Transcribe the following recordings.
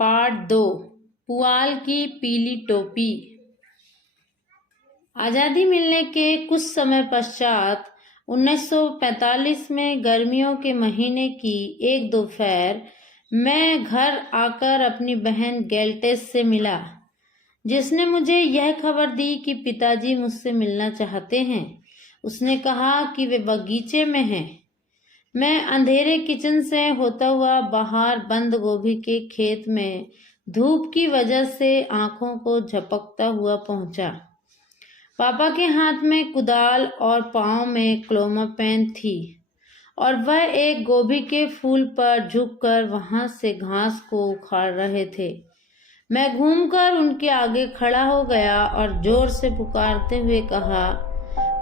Part 2। पुआल की पीली टोपी। आज़ादी मिलने के कुछ समय पश्चात 1945 में गर्मियों के महीने की एक दोपहर मैं घर आकर अपनी बहन गेल्टेस से मिला, जिसने मुझे यह खबर दी कि पिताजी मुझसे मिलना चाहते हैं। उसने कहा कि वे बगीचे में हैं। मैं अंधेरे किचन से होता हुआ बाहर बंद गोभी के खेत में धूप की वजह से आंखों को झपकता हुआ पहुंचा। पापा के हाथ में कुदाल और पांव में क्लोमापेन थी और वह एक गोभी के फूल पर झुककर वहां से घास को उखाड़ रहे थे। मैं घूमकर उनके आगे खड़ा हो गया और जोर से पुकारते हुए कहा,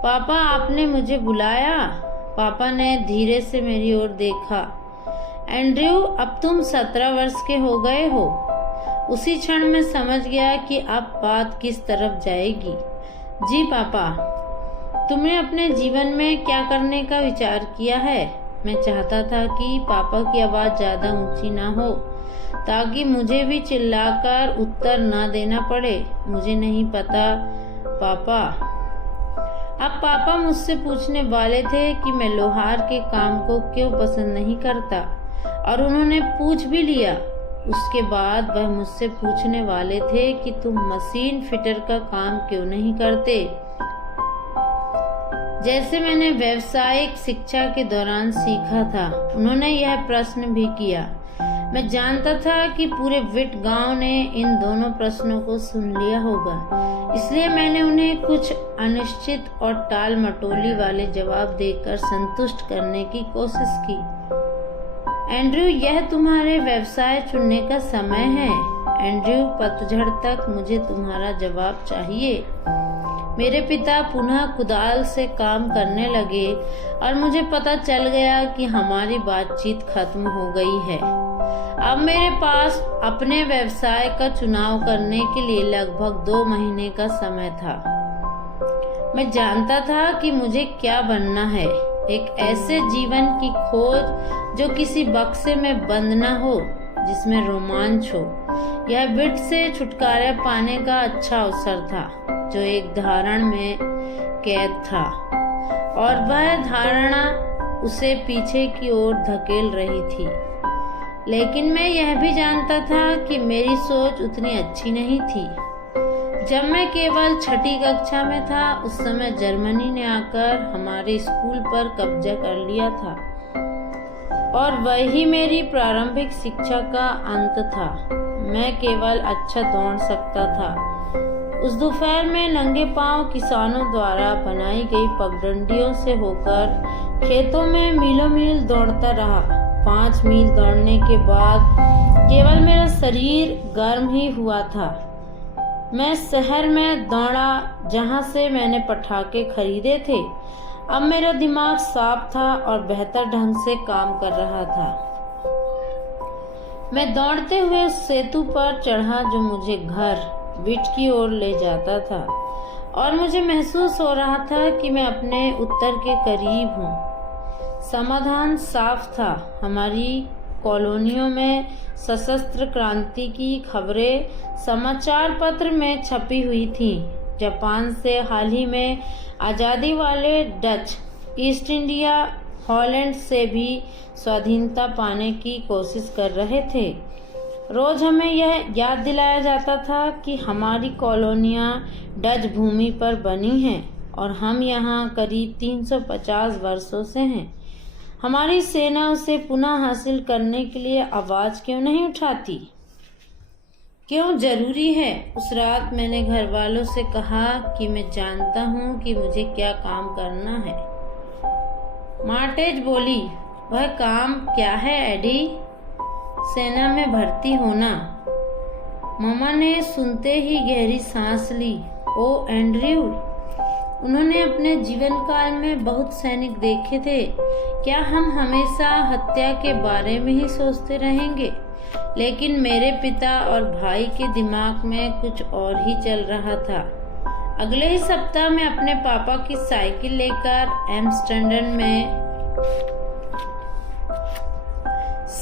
पापा, आपने मुझे बुलाया? पापा ने धीरे से मेरी ओर देखा। एंड्रयू, अब तुम 17 वर्ष के हो गए हो। उसी क्षण में समझ गया कि अब बात किस तरफ जाएगी। जी पापा। तुमने अपने जीवन में क्या करने का विचार किया है? मैं चाहता था कि पापा की आवाज़ ज़्यादा ऊंची ना हो, ताकि मुझे भी चिल्लाकर उत्तर ना देना पड़े। मुझे नहीं पता पापा। अब पापा मुझसे पूछने वाले थे कि मैं लोहार के काम को क्यों पसंद नहीं करता, और उन्होंने पूछ भी लिया। उसके बाद वह मुझसे पूछने वाले थे कि तुम मशीन फिटर का काम क्यों नहीं करते, जैसे मैंने व्यावसायिक शिक्षा के दौरान सीखा था। उन्होंने यह प्रश्न भी किया। मैं जानता था कि पूरे विट गांव ने इन दोनों प्रश्नों को सुन लिया होगा, इसलिए मैंने उन्हें कुछ अनिश्चित और टाल मटोली वाले जवाब देकर संतुष्ट करने की कोशिश की। एंड्रयू, यह तुम्हारे व्यवसाय चुनने का समय है। एंड्रयू, पतझड़ तक मुझे तुम्हारा जवाब चाहिए। मेरे पिता पुनः कुदाल से काम करने लगे और मुझे पता चल गया कि हमारी बातचीत खत्म हो गई है। अब मेरे पास अपने व्यवसाय का चुनाव करने के लिए लगभग 2 महीने का समय था। मैं जानता था कि मुझे क्या बनना है, एक ऐसे जीवन की खोज जो किसी बक्से में बंद न हो, जिसमें रोमांच हो। यह विट से छुटकारा पाने का अच्छा अवसर था, जो एक धारणा में कैद था, और वह धारणा उसे पीछे की ओर धकेल रही थी। लेकिन मैं यह भी जानता था कि मेरी सोच उतनी अच्छी नहीं थी। जब मैं केवल 6ठी कक्षा में था, उस समय जर्मनी ने आकर हमारे स्कूल पर कब्जा कर लिया था, और वही मेरी प्रारंभिक शिक्षा का अंत था। मैं केवल अच्छा दौड़ सकता था। उस दोपहर में नंगे पांव किसानों द्वारा बनाई गई पगडंडियों से होकर खेतों में मीलों मील दौड़ता रहा। 5 मील दौड़ने के बाद केवल मेरा शरीर गर्म ही हुआ था। मैं शहर में दौड़ा, जहां से मैंने पटाखे खरीदे थे। अब मेरा दिमाग साफ था और बेहतर ढंग से काम कर रहा था। मैं दौड़ते हुए उस सेतु पर चढ़ा जो मुझे घर विट की ओर ले जाता था, और मुझे महसूस हो रहा था कि मैं अपने उत्तर के करीब हूँ। समाधान साफ था। हमारी कॉलोनियों में सशस्त्र क्रांति की खबरें समाचार पत्र में छपी हुई थीं। जापान से हाल ही में आज़ादी वाले डच ईस्ट इंडिया हॉलैंड से भी स्वाधीनता पाने की कोशिश कर रहे थे। रोज हमें यह याद दिलाया जाता था कि हमारी कॉलोनियां डच भूमि पर बनी हैं और हम यहाँ करीब 350 वर्षों से हैं। हमारी सेना उसे पुनः हासिल करने के लिए आवाज क्यों नहीं उठाती? क्यों जरूरी है? उस रात मैंने घर वालों से कहा कि मैं जानता हूँ कि मुझे क्या काम करना है। मार्टेज बोली, वह काम क्या है एडी? सेना में भर्ती होना। मामा ने सुनते ही गहरी सांस ली। ओ एंड्रयू, उन्होंने अपने जीवन काल में बहुत सैनिक देखे थे। क्या हम हमेशा हत्या के बारे में ही सोचते रहेंगे? लेकिन मेरे पिता और भाई के दिमाग में कुछ और ही चल रहा था। अगले ही सप्ताह में अपने पापा की साइकिल लेकर एम्स्टर्डम में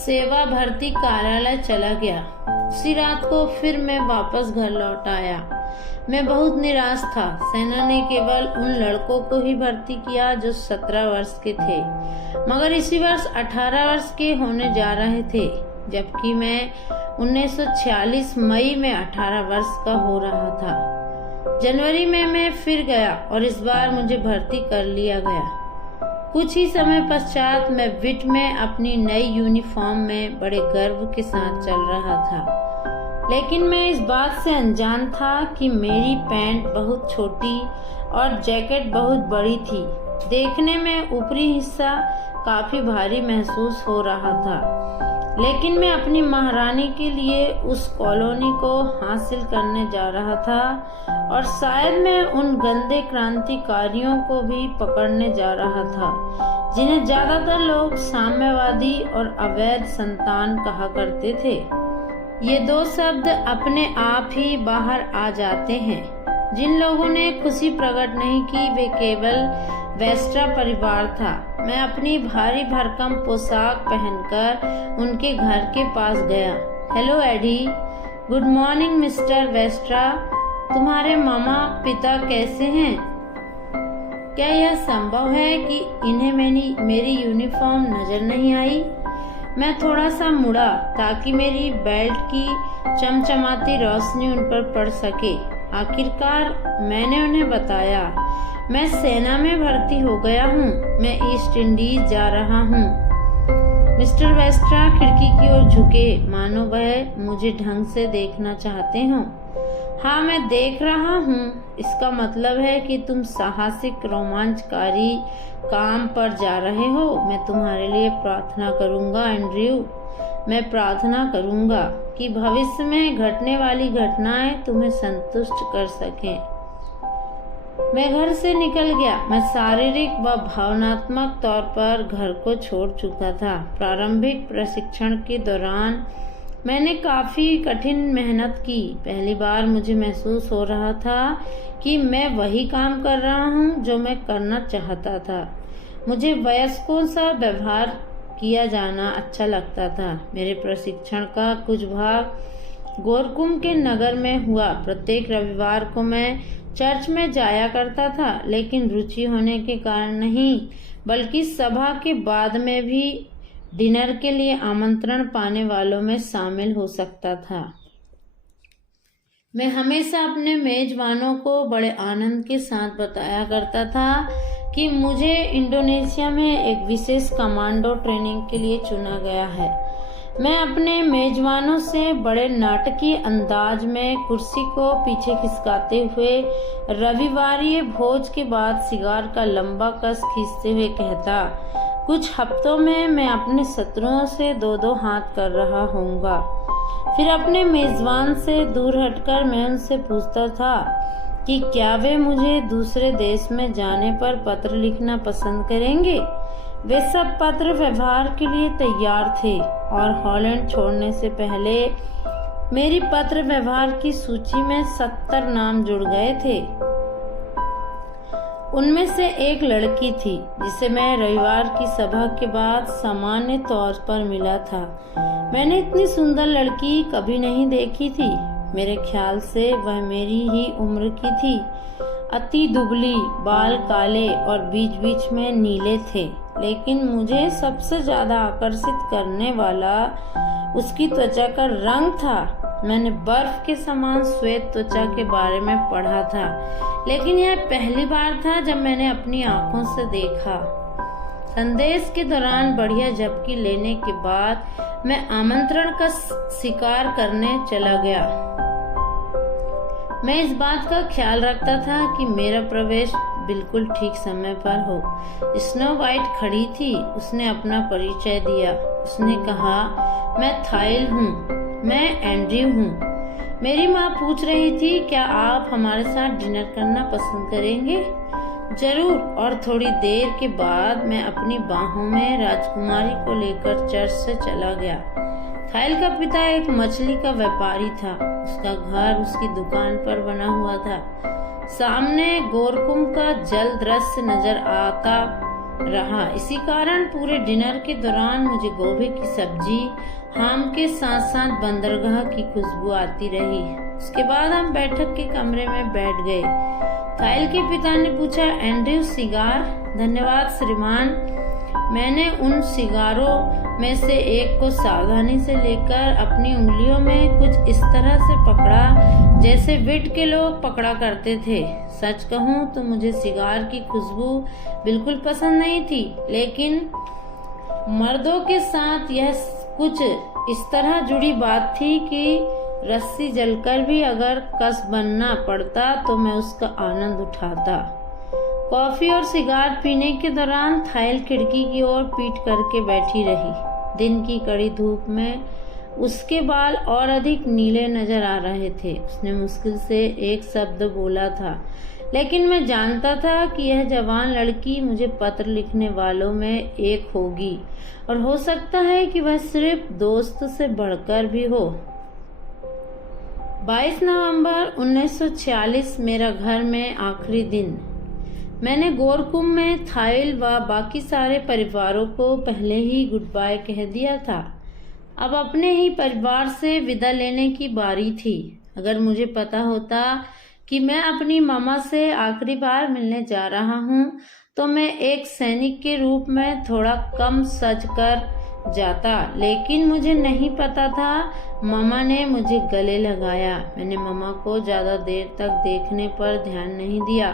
सेवा भर्ती कार्यालय चला गया। उसी रात को फिर मैं वापस घर लौट आया। मैं बहुत निराश था। सेना ने केवल उन लड़कों को ही भर्ती किया जो 17 वर्ष के थे, मगर इसी वर्ष 18 वर्ष के होने जा रहे थे, जबकि मैं 1946 मई में 18 वर्ष का हो रहा था। जनवरी में मैं फिर गया और इस बार मुझे भर्ती कर लिया गया। कुछ ही समय पश्चात मैं विट में अपनी नई यूनिफॉर्म में बड़े गर्व के साथ चल रहा था, लेकिन मैं इस बात से अनजान था कि मेरी पैंट बहुत छोटी और जैकेट बहुत बड़ी थी। देखने में ऊपरी हिस्सा काफी भारी महसूस हो रहा था, लेकिन मैं अपनी महारानी के लिए उस कॉलोनी को हासिल करने जा रहा था और शायद मैं उन गंदे क्रांतिकारियों को भी पकड़ने जा रहा था जिन्हें ज्यादातर लोग साम्यवादी और अवैध संतान कहा करते थे। ये दो शब्द अपने आप ही बाहर आ जाते हैं। जिन लोगों ने खुशी प्रकट नहीं की वे केवल वेस्ट्रा परिवार था। मैं अपनी भारी भरकम पोशाक पहनकर उनके घर के पास गया। Hello Eddie, good morning mister Westra, तुम्हारे मामा पिता कैसे हैं? क्या यह संभव है कि इन्हें मेरी यूनिफॉर्म नजर नहीं आई? मैं थोड़ा सा मुड़ा ताकि मेरी बेल्ट की चमचमाती रोशनी उन पर पड़ सके। आखिरकार मैंने उन्हें बताया, मैं सेना में भर्ती हो गया हूँ, मैं ईस्ट इंडीज जा रहा हूँ। मिस्टर वेस्ट्रा खिड़की की ओर झुके, मानो वह मुझे ढंग से देखना चाहते हो। हाँ, मैं देख रहा हूँ। इसका मतलब है कि तुम साहसिक रोमांचकारी काम पर जा रहे हो। मैं तुम्हारे लिए प्रार्थना करूंगा एंड्रयू। मैं प्रार्थना करूंगा कि भविष्य में घटने वाली घटनाएं तुम्हें संतुष्ट कर सकें। मैं घर से निकल गया। मैं शारीरिक व भावनात्मक तौर पर घर को छोड़ चुका था। प्रारंभिक प्रशिक्षण के दौरान मैंने काफी कठिन मेहनत की। पहली बार मुझे महसूस हो रहा था कि मैं वही काम कर रहा हूँ जो मैं करना चाहता था। मुझे वयस्कों सा व्यवहार किया जाना अच्छा लगता था। मेरे प्रशिक्षण का कुछ भाग गोरकुम के नगर में हुआ। प्रत्येक रविवार को मैं चर्च में जाया करता था, लेकिन रुचि होने के कारण नहीं, बल्कि सभा के बाद में भी डिनर के लिए आमंत्रण पाने वालों में शामिल हो सकता था। मैं हमेशा अपने मेजबानों को बड़े आनंद के साथ बताया करता था कि मुझे इंडोनेशिया में एक विशेष कमांडो ट्रेनिंग के लिए चुना गया है। मैं अपने मेजबानों से बड़े नाटकीय अंदाज में कुर्सी को पीछे खिसकाते हुए रविवारीय भोज के बाद सिगार का लंबा कस खींचते हुए कहता, कुछ हफ्तों में मैं अपने शत्रुओं से दो हाथ कर रहा होऊंगा। फिर अपने मेजबान से दूर हटकर मैं उनसे पूछता था कि क्या वे मुझे दूसरे देश में जाने पर पत्र लिखना पसंद करेंगे। वे सब पत्र व्यवहार के लिए तैयार थे और हॉलैंड छोड़ने से पहले मेरी पत्र व्यवहार की सूची में 70 नाम जुड़ गए थे। उनमें से एक लड़की थी जिसे मैं रविवार की सभा के बाद सामान्य तौर पर मिला था। मैंने इतनी सुंदर लड़की कभी नहीं देखी थी। मेरे ख्याल से वह मेरी ही उम्र की थी। अति दुबली, बाल काले और बीच बीच में नीले थे, लेकिन मुझे सबसे ज्यादा आकर्षित करने वाला उसकी त्वचा का रंग था। मैंने बर्फ के समान श्वेत त्वचा के बारे में पढ़ा था, लेकिन यह पहली बार था जब मैंने अपनी आंखों से देखा। संदेश के दौरान बढ़िया झपकी लेने के बाद मैं आमंत्रण का शिकार करने चला गया। मैं इस बात का ख्याल रखता था कि मेरा प्रवेश बिल्कुल ठीक समय पर हो। स्नो वाइट खड़ी थी। उसने अपना परिचय दिया। उसने कहा, मैं थाइल हूँ, मैं एंड्रयू हूँ। मेरी माँ पूछ रही थी, क्या आप हमारे साथ डिनर करना पसंद करेंगे? जरूर। और थोड़ी देर के बाद मैं अपनी बाहों में राजकुमारी को लेकर चर्च से चला गया। थाइल का पिता एक मछली का व्यापारी था। उसका घर उसकी दुकान पर बना हुआ था। सामने गोरकुम का जल दृश्य नजर आता रहा। इसी कारण पूरे डिनर के दौरान मुझे गोभी की सब्जी, हाम के साथ साथ बंदरगाह की खुशबू आती रही। उसके बाद हम बैठक के कमरे में बैठ गए। थाइल के पिता ने पूछा, एंड्रयू सिगार? धन्यवाद श्रीमान। मैंने उन सिगारों में से एक को सावधानी से लेकर अपनी उंगलियों में कुछ इस तरह से पकड़ा जैसे विट के लोग पकड़ा करते थे। सच कहूं तो मुझे सिगार की खुशबू बिल्कुल पसंद नहीं थी, लेकिन मर्दों के साथ यह कुछ इस तरह जुड़ी बात थी कि रस्सी जलकर भी अगर कस बनना पड़ता तो मैं उसका आनंद उठाता। कॉफी और सिगार पीने के दौरान थाइल खिड़की की ओर पीठ करके बैठी रही। दिन की कड़ी धूप में उसके बाल और अधिक नीले नजर आ रहे थे। उसने मुश्किल से एक शब्द बोला था, लेकिन मैं जानता था कि यह जवान लड़की मुझे पत्र लिखने वालों में एक होगी, और हो सकता है कि वह सिर्फ दोस्त से बढ़कर भी हो। 22 नवंबर 1946 मेरा घर में आखिरी दिन। मैंने गोरकुम में थाइल व बाकी सारे परिवारों को पहले ही गुड बाय कह दिया था। अब अपने ही परिवार से विदा लेने की बारी थी। अगर मुझे पता होता कि मैं अपनी मामा से आखिरी बार मिलने जा रहा हूँ तो मैं एक सैनिक के रूप में थोड़ा कम सज कर जाता, लेकिन मुझे नहीं पता था। मामा ने मुझे गले लगाया। मैंने मामा को ज्यादा देर तक देखने पर ध्यान नहीं दिया।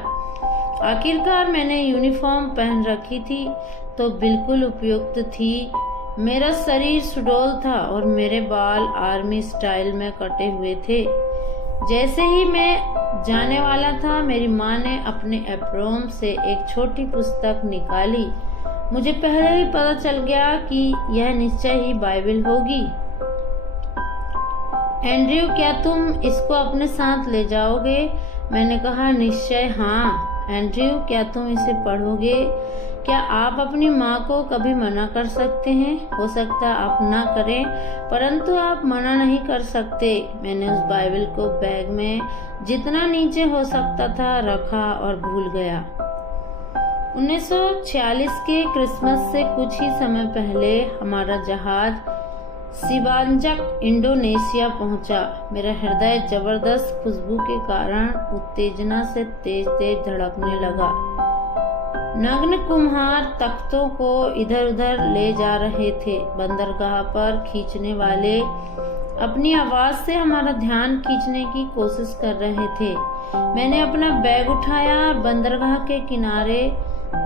आखिरकार मैंने यूनिफॉर्म पहन रखी थी तो बिल्कुल उपयुक्त थी। मेरा शरीर सुडौल था और मेरे बाल आर्मी स्टाइल में कटे हुए थे। जैसे ही मैं जाने वाला था, मेरी माँ ने अपने एप्रोन से एक छोटी पुस्तक निकाली। मुझे पहले ही पता चल गया कि यह निश्चय ही बाइबल होगी। एंड्रयू, क्या तुम इसको अपने साथ ले जाओगे? मैंने कहा, निश्चय हाँ। एंड्रयू, क्या तुम इसे पढ़ोगे? क्या आप अपनी माँ को कभी मना कर सकते हैं? हो सकता है आप ना करें, परंतु आप मना नहीं कर सकते। मैंने उस बाइबल को बैग में जितना नीचे हो सकता था रखा और भूल गया। 1946 के क्रिसमस से कुछ ही समय पहले हमारा जहाज सिबांजक इंडोनेशिया पहुंचा। मेरा हृदय जबरदस्त खुशबू के कारण उत्तेजना से तेज तेज धड़कने लगा। नग्न कुम्हार तख्तों को इधर उधर ले जा रहे थे। बंदरगाह पर खींचने वाले अपनी आवाज से हमारा ध्यान खींचने की कोशिश कर रहे थे। मैंने अपना बैग उठाया और बंदरगाह के किनारे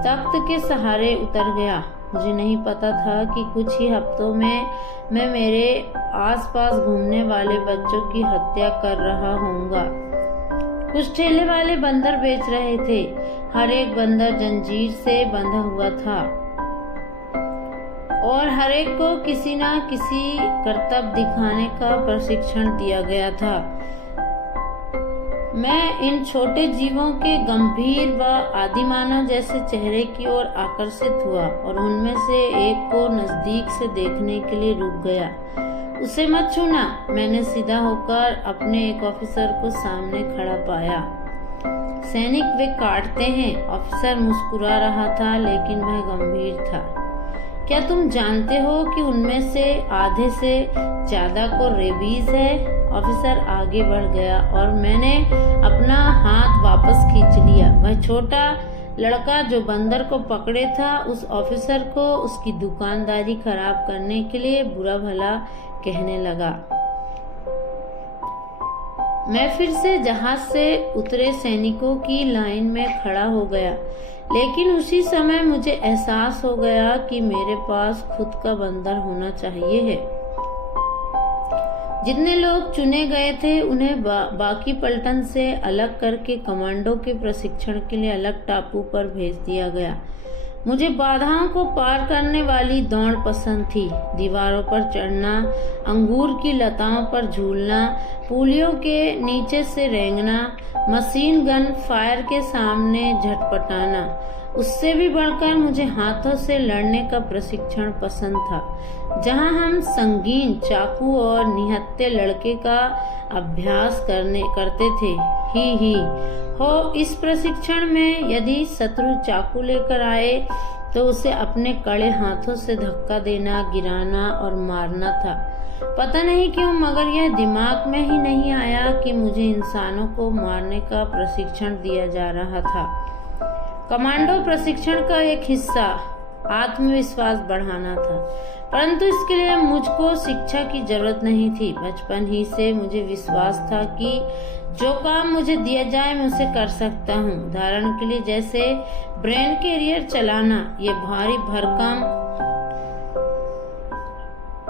तख्त के सहारे उतर गया। मुझे नहीं पता था कि कुछ ही हफ्तों में मैं मेरे आसपास घूमने वाले बच्चों की हत्या कर रहा होऊंगा। कुछ ठेले वाले बंदर बेच रहे थे। हर एक बंदर जंजीर से बंधा हुआ था और हर एक को किसी न किसी करतब दिखाने का प्रशिक्षण दिया गया था। मैं इन छोटे जीवों के गंभीर व आदिमानव जैसे चेहरे की ओर आकर्षित हुआ और उनमें से एक को नजदीक से देखने के लिए रुक गया। उसे मत छूना। मैंने सीधा होकर अपने एक ऑफिसर को सामने खड़ा पाया। सैनिक वे काटते हैं। ऑफिसर मुस्कुरा रहा था, लेकिन वह गंभीर था। क्या तुम जानते हो कि उनमें से आधे से ज्यादा को रेबीज है? ऑफिसर आगे बढ़ गया और मैंने अपना हाथ वापस खींच लिया। वह छोटा लड़का जो बंदर को पकड़े था, उस ऑफिसर को उसकी दुकानदारी खराब करने के लिए बुरा भला कहने लगा। मैं फिर से जहाज से उतरे सैनिकों की लाइन में खड़ा हो गया, लेकिन उसी समय मुझे एहसास हो गया कि मेरे पास खुद का बंदर होना चाहिए है। जितने लोग चुने गए थे उन्हें बाकी पलटन से अलग करके कमांडो के प्रशिक्षण के लिए अलग टापू पर भेज दिया गया। मुझे बाधाओं को पार करने वाली दौड़ पसंद थी। दीवारों पर चढ़ना, अंगूर की लताओं पर झूलना, पुलियों के नीचे से रेंगना, मशीन गन फायर के सामने झटपटाना। उससे भी बढ़कर मुझे हाथों से लड़ने का प्रशिक्षण पसंद था, जहां हम संगीन चाकू और निहत्थे लड़के का अभ्यास करते थे। ही हो इस प्रशिक्षण में यदि शत्रु चाकू लेकर आए तो उसे अपने कड़े हाथों से धक्का देना, गिराना और मारना था। पता नहीं क्यों, मगर यह दिमाग में ही नहीं आया कि मुझे इंसानों को मारने का प्रशिक्षण दिया जा रहा था। कमांडो प्रशिक्षण का एक हिस्सा आत्मविश्वास बढ़ाना था, परंतु इसके लिए मुझको शिक्षा की जरूरत नहीं थी। बचपन ही से मुझे विश्वास था कि जो काम मुझे दिया जाए मैं उसे कर सकता हूँ। उदाहरण के लिए जैसे ब्रेन कैरियर चलाना, ये भारी भरकम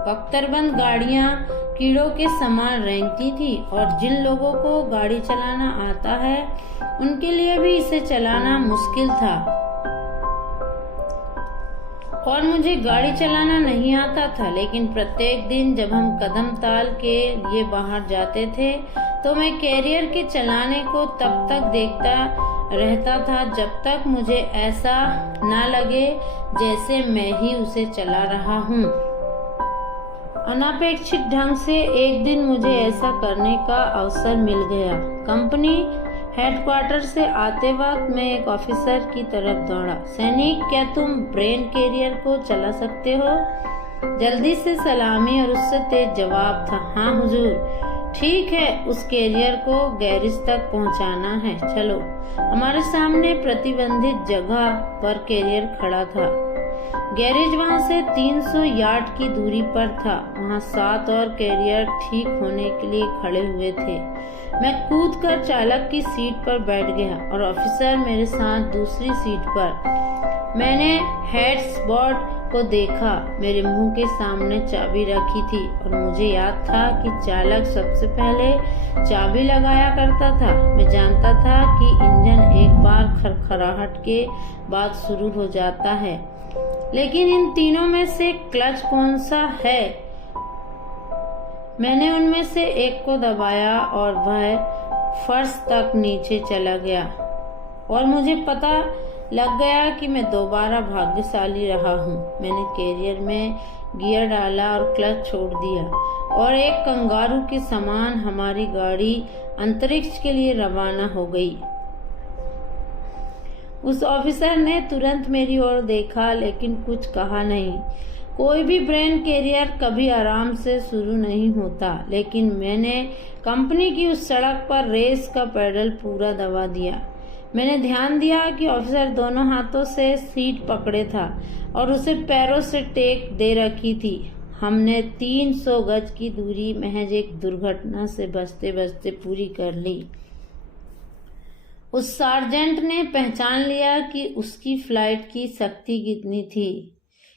बख्तरबंद गाड़ियाँ कीड़ों के समान रेंगती थी और जिन लोगों को गाड़ी चलाना आता है उनके लिए भी इसे चलाना मुश्किल था। और मुझे गाड़ी चलाना नहीं आता था, लेकिन प्रत्येक दिन जब हम कदम ताल के लिए बाहर जाते थे तो मैं कैरियर के चलाने को तब तक देखता रहता था जब तक मुझे ऐसा ना लगे जैसे मैं ही उसे चला रहा हूँ। अनपेक्षित ढंग से एक दिन मुझे ऐसा करने का अवसर मिल गया। कंपनी हेडक्वार्टर से आते वक्त मैं एक ऑफिसर की तरफ दौड़ा। सैनिक, क्या तुम ब्रेन कैरियर को चला सकते हो? जल्दी से सलामी और उससे तेज जवाब था, हाँ हुजूर। ठीक है, उस कैरियर को गैरेज तक पहुंचाना है, चलो। हमारे सामने प्रतिबंधित जगह पर कैरियर खड़ा था। गैरेज वहां से 300 यार्ड की दूरी पर था। वहां 7 और कैरियर ठीक होने के लिए खड़े हुए थे। मैं कूदकर चालक की सीट पर बैठ गया और ऑफिसर मेरे साथ दूसरी सीट पर। मैंने हेड्सबोर्ड को देखा। मेरे मुंह के सामने चाबी रखी थी और मुझे याद था कि चालक सबसे पहले चाबी लगाया करता था। मैं जानता था कि इंजन एक बार खरखराहट के बाद शुरू हो जाता है, लेकिन इन तीनों में से क्लच कौन सा है? मैंने उनमें से एक को दबाया और वह फर्श तक नीचे चला गया और मुझे पता लग गया कि मैं दोबारा भाग्यशाली रहा हूँ। मैंने कैरियर में गियर डाला और क्लच छोड़ दिया और एक कंगारू के समान हमारी गाड़ी अंतरिक्ष के लिए रवाना हो गई। उस ऑफिसर ने तुरंत मेरी ओर देखा, लेकिन कुछ कहा नहीं। कोई भी ब्रेन कैरियर कभी आराम से शुरू नहीं होता, लेकिन मैंने कंपनी की उस सड़क पर रेस का पेडल पूरा दबा दिया। मैंने ध्यान दिया कि ऑफिसर दोनों हाथों से सीट पकड़े था और उसे पैरों से टेक दे रखी थी। हमने 300 गज की दूरी महज एक दुर्घटना से बचते बचते पूरी कर ली। उस सार्जेंट ने पहचान लिया कि उसकी फ्लाइट की शक्ति कितनी थी।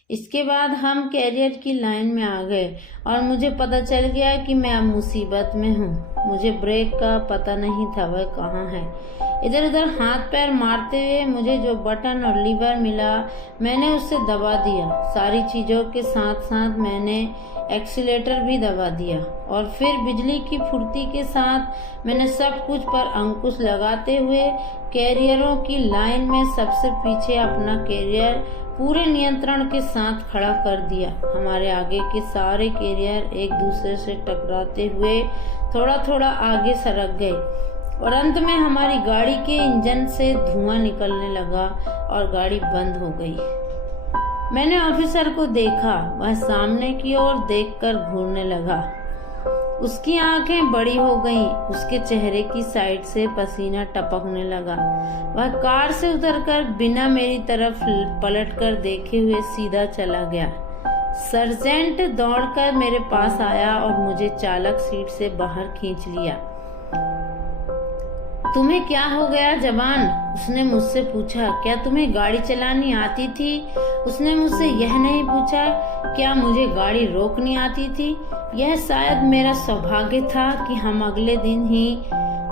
इसके बाद हम कैरियर की लाइन में आ गए और मुझे पता चल गया कि मैं अब मुसीबत में हूँ। मुझे ब्रेक का पता नहीं था, वह कहाँ है। इधर उधर हाथ पैर मारते हुए मुझे जो बटन और लीवर मिला मैंने उसे दबा दिया। सारी चीजों के साथ साथ मैंने एक्सीलेटर भी दबा दिया और फिर बिजली की फुर्ती के साथ मैंने सब कुछ पर अंकुश लगाते हुए कैरियरों की लाइन में सबसे पीछे अपना कैरियर पूरे नियंत्रण के साथ खड़ा कर दिया। हमारे आगे के सारे कैरियर एक दूसरे से टकराते हुए थोड़ा थोड़ा आगे सरक गए और अंत में हमारी गाड़ी के इंजन से धुआं निकलने लगा और गाड़ी बंद हो गई। मैंने ऑफिसर को देखा, वह सामने की ओर देखकर घूरने लगा। उसकी आंखें बड़ी हो गईं, उसके चेहरे की साइड से पसीना टपकने लगा। वह कार से उतरकर बिना मेरी तरफ पलटकर देखे हुए सीधा चला गया। सर्जेंट दौड़कर मेरे पास आया और मुझे चालक सीट से बाहर खींच लिया। तुम्हें क्या हो गया जवान? उसने मुझसे पूछा। क्या तुम्हें गाड़ी चलानी आती थी? उसने मुझसे यह नहीं पूछा क्या मुझे गाड़ी रोकनी आती थी। यह शायद मेरा सौभाग्य था कि हम अगले दिन ही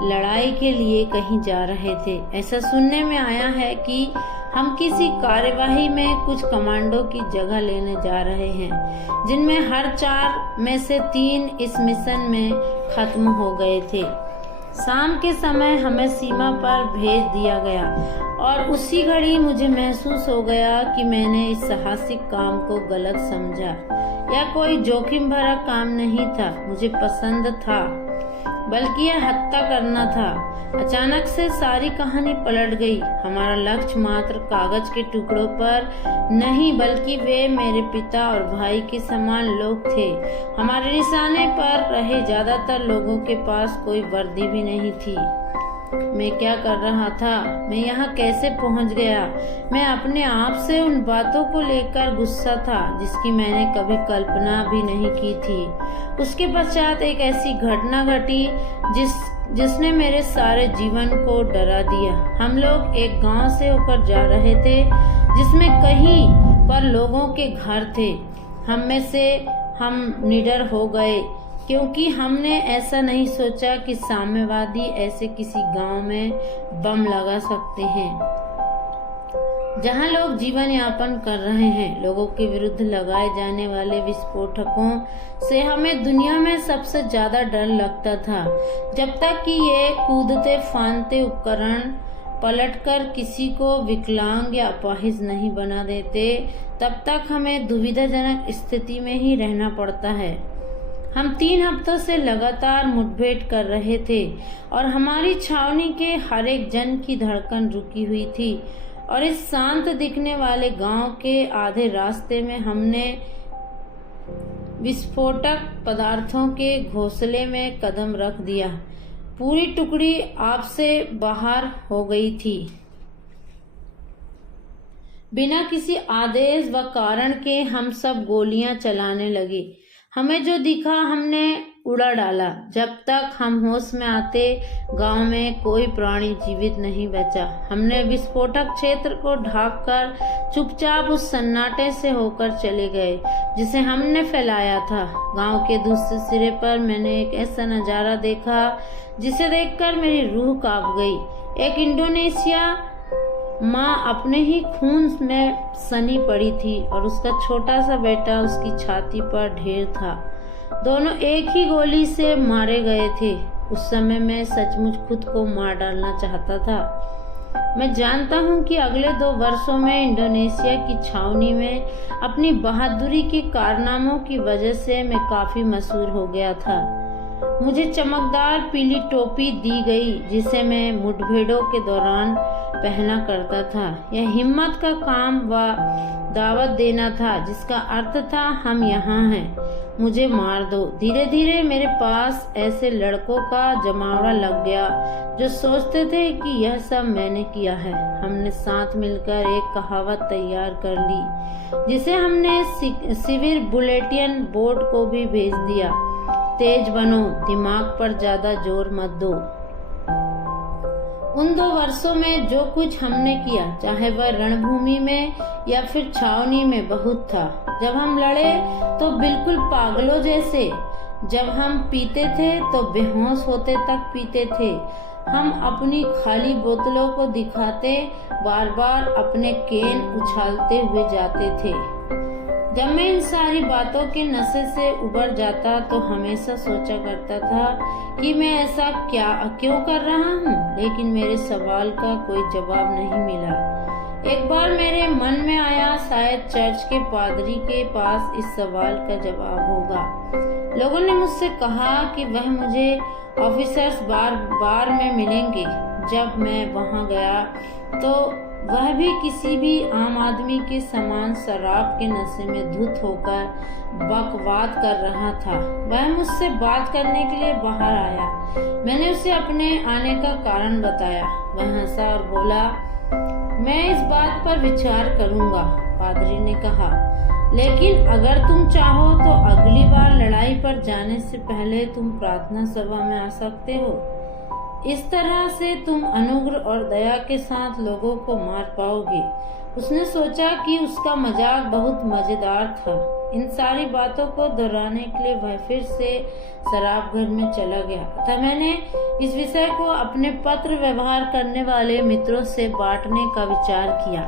लड़ाई के लिए कहीं जा रहे थे। ऐसा सुनने में आया है कि हम किसी कार्यवाही में कुछ कमांडो की जगह लेने जा रहे हैं, जिनमें हर 4 में से 3 इस मिशन में खत्म हो गए थे। शाम के समय हमें सीमा पर भेज दिया गया और उसी घड़ी मुझे महसूस हो गया कि मैंने इस साहसिक काम को गलत समझा। यह कोई जोखिम भरा काम नहीं था, मुझे पसंद था। बल्कि यह हत्या करना था। अचानक से सारी कहानी पलट गई। हमारा लक्ष्य मात्र कागज के टुकड़ों पर नहीं बल्कि वे मेरे पिता और भाई के समान लोग थे। हमारे निशाने पर रहे ज्यादातर लोगों के पास कोई वर्दी भी नहीं थी। मैं क्या कर रहा था? मैं यहाँ कैसे पहुँच गया? मैं अपने आप से उन बातों को लेकर गुस्सा था जिसकी मैंने कभी कल्पना भी नहीं की थी। उसके पश्चात एक ऐसी घटना घटी जिसने मेरे सारे जीवन को डरा दिया। हम लोग एक गांव से होकर जा रहे थे जिसमें कहीं पर लोगों के घर थे। हम निडर हो गए क्योंकि हमने ऐसा नहीं सोचा कि साम्यवादी ऐसे किसी गांव में बम लगा सकते हैं जहां लोग जीवन यापन कर रहे हैं। लोगों के विरुद्ध लगाए जाने वाले विस्फोटकों से हमें दुनिया में सबसे ज्यादा डर लगता था। जब तक कि ये कूदते फांदते उपकरण पलटकर किसी को विकलांग या अपाहिज नहीं बना देते, तब तक हमें दुविधाजनक स्थिति में ही रहना पड़ता है। हम 3 हफ्तों से लगातार मुठभेड़ कर रहे थे और हमारी छावनी के हर एक जन की धड़कन रुकी हुई थी। और इस शांत दिखने वाले गांव के आधे रास्ते में हमने विस्फोटक पदार्थों के घोंसले में कदम रख दिया। पूरी टुकड़ी आपसे बाहर हो गई थी। बिना किसी आदेश व कारण के हम सब गोलियां चलाने लगे। हमें जो दिखा हमने उड़ा डाला। जब तक हम होश में आते गांव में कोई प्राणी जीवित नहीं बचा। हमने विस्फोटक क्षेत्र को ढांककर चुपचाप उस सन्नाटे से होकर चले गए जिसे हमने फैलाया था। गांव के दूसरे सिरे पर मैंने एक ऐसा नजारा देखा जिसे देखकर मेरी रूह कांप गई। एक इंडोनेशिया माँ अपने ही खून में सनी पड़ी थी और उसका छोटा सा बेटा उसकी छाती पर ढेर था। दोनों एक ही गोली से मारे गए थे। उस समय मैं सचमुच खुद को मार डालना चाहता था। मैं जानता हूँ कि अगले 2 वर्षों में इंडोनेशिया की छावनी में अपनी बहादुरी के कारनामों की वजह से मैं काफी मशहूर हो गया था। मुझे चमकदार पीली टोपी दी गई जिसे मैं मुठभेड़ों के दौरान पहना करता था। यह हिम्मत का काम व दावत देना था जिसका अर्थ था हम यहाँ हैं, मुझे मार दो। धीरे धीरे मेरे पास ऐसे लड़कों का जमावड़ा लग गया जो सोचते थे कि यह सब मैंने किया है। हमने साथ मिलकर एक कहावत तैयार कर ली जिसे हमने शिविर बुलेटिन बोर्ड को भी भेज दिया। तेज बनो, दिमाग पर ज्यादा जोर मत दो। उन 2 वर्षों में जो कुछ हमने किया, चाहे वह रणभूमि में या फिर छावनी में, बहुत था। जब हम लड़े तो बिल्कुल पागलों जैसे। जब हम पीते थे तो बेहोश होते तक पीते थे। हम अपनी खाली बोतलों को दिखाते बार बार अपने केन उछालते हुए जाते थे। जब मैं इन सारी बातों के नशे से उबर जाता तो हमेशा सोचा करता था कि मैं ऐसा क्यों कर रहा हूँ, लेकिन मेरे सवाल का कोई जवाब नहीं मिला। एक बार मेरे मन में आया शायद चर्च के पादरी के पास इस सवाल का जवाब होगा। लोगों ने मुझसे कहा कि वह मुझे ऑफिसर्स बार में मिलेंगे। जब मैं वहां गया तो वह भी किसी भी आम आदमी के समान शराब के नशे में धुत होकर बकवाद कर रहा था। वह मुझसे बात करने के लिए बाहर आया। मैंने उसे अपने आने का कारण बताया। वह हंसा और बोला, मैं इस बात पर विचार करूंगा। पादरी ने कहा, लेकिन अगर तुम चाहो तो अगली बार लड़ाई पर जाने से पहले तुम प्रार्थना सभा में आ सकते हो। इस तरह से तुम अनुग्रह और दया के साथ लोगों को मार पाओगे। उसने सोचा कि उसका मजाक बहुत मजेदार था। इन सारी बातों को दोहराने के लिए वह फिर से शराब घर में चला गया। तब मैंने इस विषय को अपने पत्र व्यवहार करने वाले मित्रों से बांटने का विचार किया।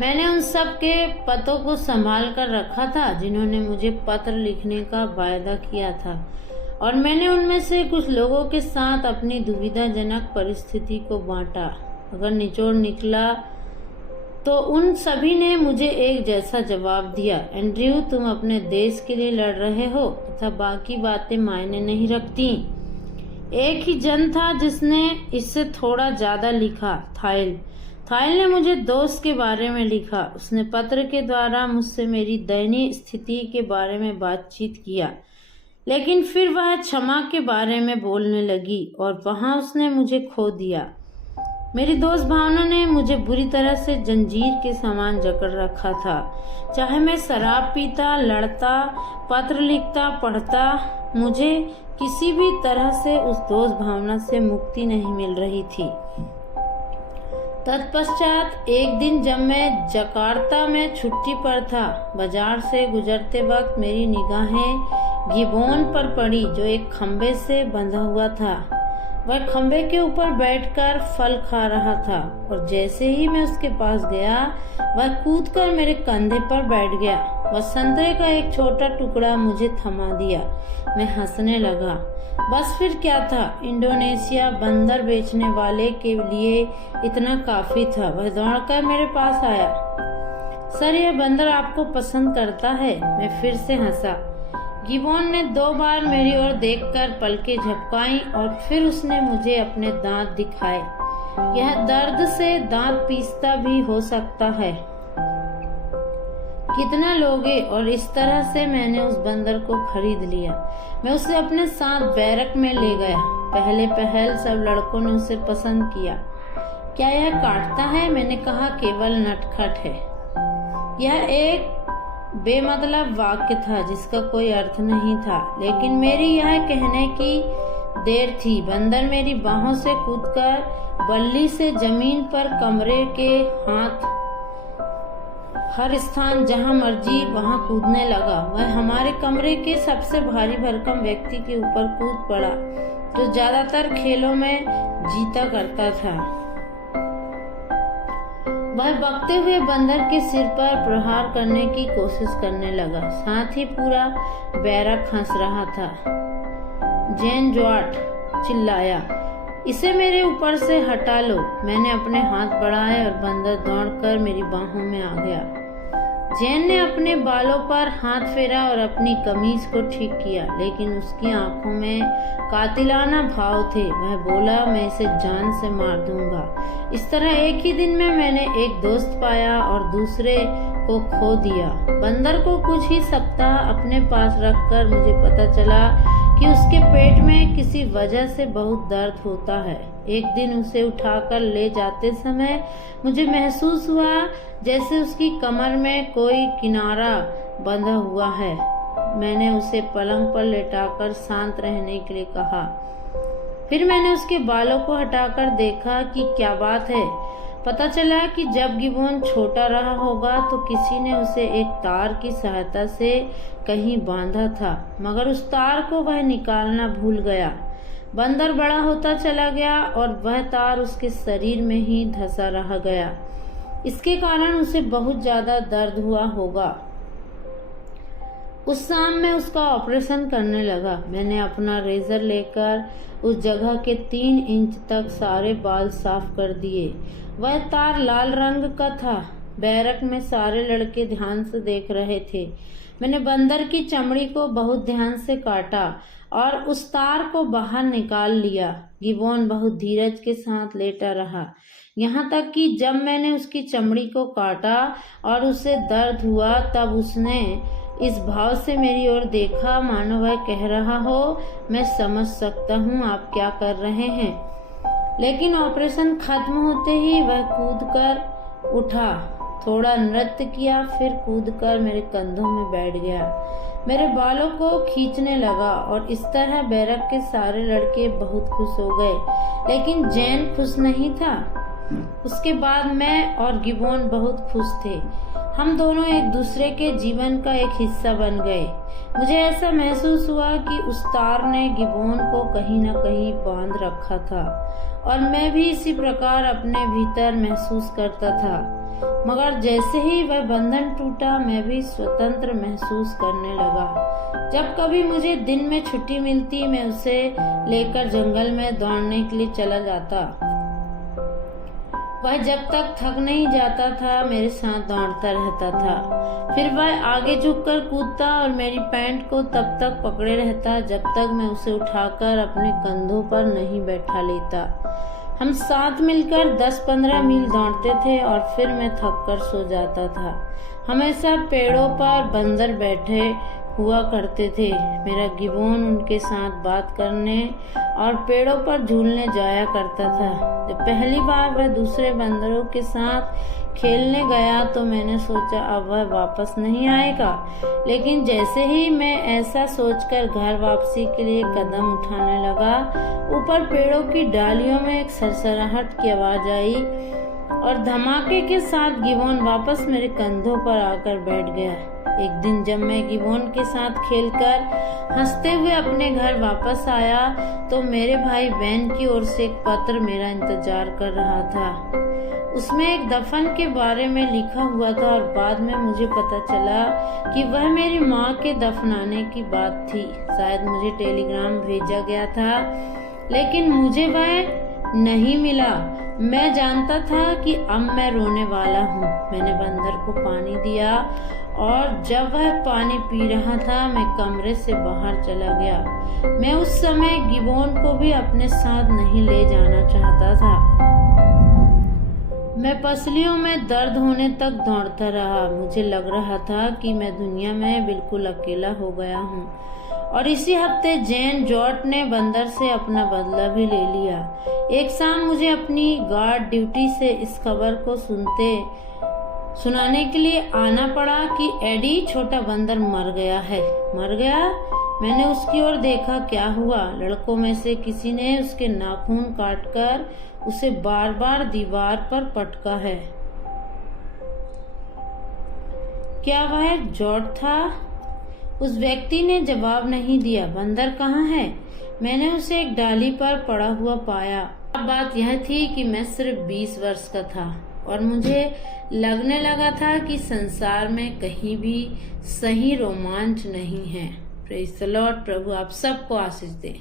मैंने उन सब के पतों को संभाल कर रखा था जिन्होंने मुझे पत्र लिखने का वायदा किया था, और मैंने उनमें से कुछ लोगों के साथ अपनी दुविधाजनक परिस्थिति को बांटा। अगर निचोड़ निकला तो उन सभी ने मुझे एक जैसा जवाब दिया, एंड्रयू तुम अपने देश के लिए लड़ रहे हो तथा बाकी बातें मायने नहीं रखती। एक ही जन था जिसने इससे थोड़ा ज्यादा लिखा, थाइल ने मुझे दोस्त के बारे में लिखा। उसने पत्र के द्वारा मुझसे मेरी दयनीय स्थिति के बारे में बातचीत किया, लेकिन फिर वह क्षमा के बारे में बोलने लगी और वहां उसने मुझे खो दिया। मेरी दोस्त भावना ने मुझे बुरी तरह से जंजीर के समान जकड़ रखा था। चाहे मैं शराब पीता, लड़ता, पत्र लिखता, पढ़ता, मुझे किसी भी तरह से उस दोस्त भावना से मुक्ति नहीं मिल रही थी। तत्पश्चात एक दिन जब मैं जकार्ता में छुट्टी पर था, बाजार से गुजरते वक्त मेरी निगाहें गिबोन पर पड़ी जो एक खंबे से बंधा हुआ था। वह खंबे के ऊपर बैठकर फल खा रहा था और जैसे ही मैं उसके पास गया वह कूदकर मेरे कंधे पर बैठ गया। वह संतरे का एक छोटा टुकड़ा मुझे थमा दिया। मैं हंसने लगा। बस फिर क्या था, इंडोनेशिया बंदर बेचने वाले के लिए इतना काफी था। वह दौड़कर मेरे पास आया। सर, यह बंदर आपको पसंद करता है। मैं फिर से हंसा। गिबोन ने 2 बार मेरी ओर देखकर पलकें झपकाई और फिर उसने मुझे अपने दांत दिखाए। यह दर्द से दांत पीसता भी हो सकता है। कितना लोगे? और इस तरह से मैंने उस बंदर को खरीद लिया। मैं उसे अपने साथ बैरक में ले गया। पहले पहल सब लड़कों ने उसे पसंद किया। क्या यह काटता है? मैंने कहा, केवल नटखट है। यह एक बेमतलब वाक्य था जिसका कोई अर्थ नहीं था, लेकिन मेरी यह कहने की देर थी। बंदर मेरी बाहों से कूदकर बल्ली से जमीन पर कमरे के हर स्थान जहां मर्जी वहां कूदने लगा। वह हमारे कमरे के सबसे भारी भरकम व्यक्ति के ऊपर कूद पड़ा जो ज्यादातर खेलों में जीता करता था। वह बकते हुए बंदर के सिर पर प्रहार करने की कोशिश करने लगा। साथ ही पूरा बैरक हंस रहा था। जेन जॉट चिल्लाया, इसे मेरे ऊपर से हटा लो। मैंने अपने हाथ बढ़ाए और बंदर दौड़कर मेरी बाहों में आ गया। जेन ने अपने बालों पर हाथ फेरा और अपनी कमीज को ठीक किया, लेकिन उसकी आंखों में कातिलाना भाव थे। वह बोला, मैं इसे जान से मार दूंगा। इस तरह एक ही दिन में मैंने एक दोस्त पाया और दूसरे को खो दिया। बंदर को कुछ ही सप्ताह अपने पास रखकर मुझे पता चला कि उसके पेट में किसी वजह से बहुत दर्द होता है। एक दिन उसे उठाकर ले जाते समय मुझे महसूस हुआ जैसे उसकी कमर में कोई किनारा बंधा हुआ है। मैंने उसे पलंग पर लेटाकर शांत रहने के लिए कहा। फिर मैंने उसके बालों को हटाकर देखा कि क्या बात है। पता चला कि जब गिबोन छोटा रहा होगा तो किसी ने उसे एक तार की सहायता से कहीं बांधा था, मगर उस तार को वह निकालना भूल गया। बंदर बड़ा होता चला गया और वह तार उसके शरीर में ही धंसा रह गया। इसके कारण उसे बहुत ज्यादा दर्द हुआ होगा। उस शाम में उसका ऑपरेशन करने लगा। मैंने अपना रेजर लेकर उस जगह के 3 इंच तक सारे बाल साफ कर दिए। वह तार लाल रंग का था। बैरक में सारे लड़के ध्यान से देख रहे थे। मैंने बंदर की चमड़ी को बहुत ध्यान से काटा और उस तार को बाहर निकाल लिया। गिबोन बहुत धीरज के साथ लेटा रहा, यहाँ तक कि जब मैंने उसकी चमड़ी को काटा और उसे दर्द हुआ तब उसने इस भाव से मेरी ओर देखा मानो वह कह रहा हो, मैं समझ सकता हूँ आप क्या कर रहे हैं। लेकिन ऑपरेशन खत्म होते ही वह कूदकर उठा, थोड़ा नृत्य किया, फिर कूदकर मेरे कंधों में बैठ गया। मेरे बालों को खींचने लगा और इस तरह बैरक के सारे लड़के बहुत खुश हो गए, लेकिन जैन खुश नहीं था। उसके बाद मैं और गिबोन बहुत खुश थे। हम दोनों एक दूसरे के जीवन का एक हिस्सा बन गए। मुझे ऐसा महसूस हुआ कि उस तार ने गिबोन को कहीं न कहीं बांध रखा था और मैं भी इसी प्रकार अपने भीतर महसूस करता था। मगर जैसे ही वह बंधन टूटा मैं भी स्वतंत्र महसूस करने लगा। जब कभी मुझे दिन में छुट्टी मिलती मैं उसे लेकर जंगल में दौड़ने के लिए चला जाता। वह जब तक थक नहीं जाता था मेरे साथ दौड़ता रहता था। फिर वह आगे झुककर कूदता और मेरी पैंट को तब तक पकड़े रहता जब तक मैं उसे उठाकर अपने कंधों पर नहीं बैठा लेता। हम साथ मिलकर 10-15 मील दौड़ते थे और फिर मैं थक कर सो जाता था। हमेशा पेड़ों पर बंदर बैठे हुआ करते थे। मेरा गिबोन उनके साथ बात करने और पेड़ों पर झूलने जाया करता था। जब पहली बार वह दूसरे बंदरों के साथ खेलने गया तो मैंने सोचा अब वह वापस नहीं आएगा, लेकिन जैसे ही मैं ऐसा सोचकर घर वापसी के लिए कदम उठाने लगा, ऊपर पेड़ों की डालियों में एक सरसराहट की आवाज आई और धमाके के साथ गिबोन वापस मेरे कंधों पर आकर बैठ गया। एक दिन जब मैं गिबोन के साथ खेलकर हंसते हुए अपने घर वापस आया तो मेरे भाई बहन की ओर से एक पत्र मेरा इंतजार कर रहा था। उसमें एक दफन के बारे में लिखा हुआ था और बाद में मुझे पता चला कि वह मेरी माँ के दफनाने की बात थी। शायद मुझे टेलीग्राम भेजा गया था, लेकिन मुझे वह नहीं मिला। मैं जानता था कि अब मैं रोने वाला हूँ। मैंने बंदर को पानी दिया और जब वह पानी पी रहा था मैं कमरे से बाहर चला गया। मैं उस समय गिबोन को भी अपने साथ नहीं ले जाना चाहता था। मैं पसलियों में दर्द होने तक दौड़ता रहा। मुझे लग रहा था कि मैं दुनिया में बिल्कुल अकेला हो गया हूँ। और इसी हफ्ते जैन जॉर्ट ने बंदर से अपना बदला भी ले लिया। एक शाम मुझे अपनी गार्ड ड्यूटी से इस खबर को सुनाने के लिए आना पड़ा कि एडी छोटा बंदर मर गया है। मर गया? मैंने उसकी ओर देखा। क्या हुआ? लड़कों में से किसी ने उसके नाखून काटकर उसे बार बार दीवार पर पटका है। क्या वह जॉर्ज था? उस व्यक्ति ने जवाब नहीं दिया। बंदर कहाँ है? मैंने उसे एक डाली पर पड़ा हुआ पाया। अब बात यह थी कि मैं सिर्फ 20 वर्ष का था और मुझे लगने लगा था कि संसार में कहीं भी सही रोमांच नहीं है। Praise the Lord. प्रभु आप सबको आशीष दे।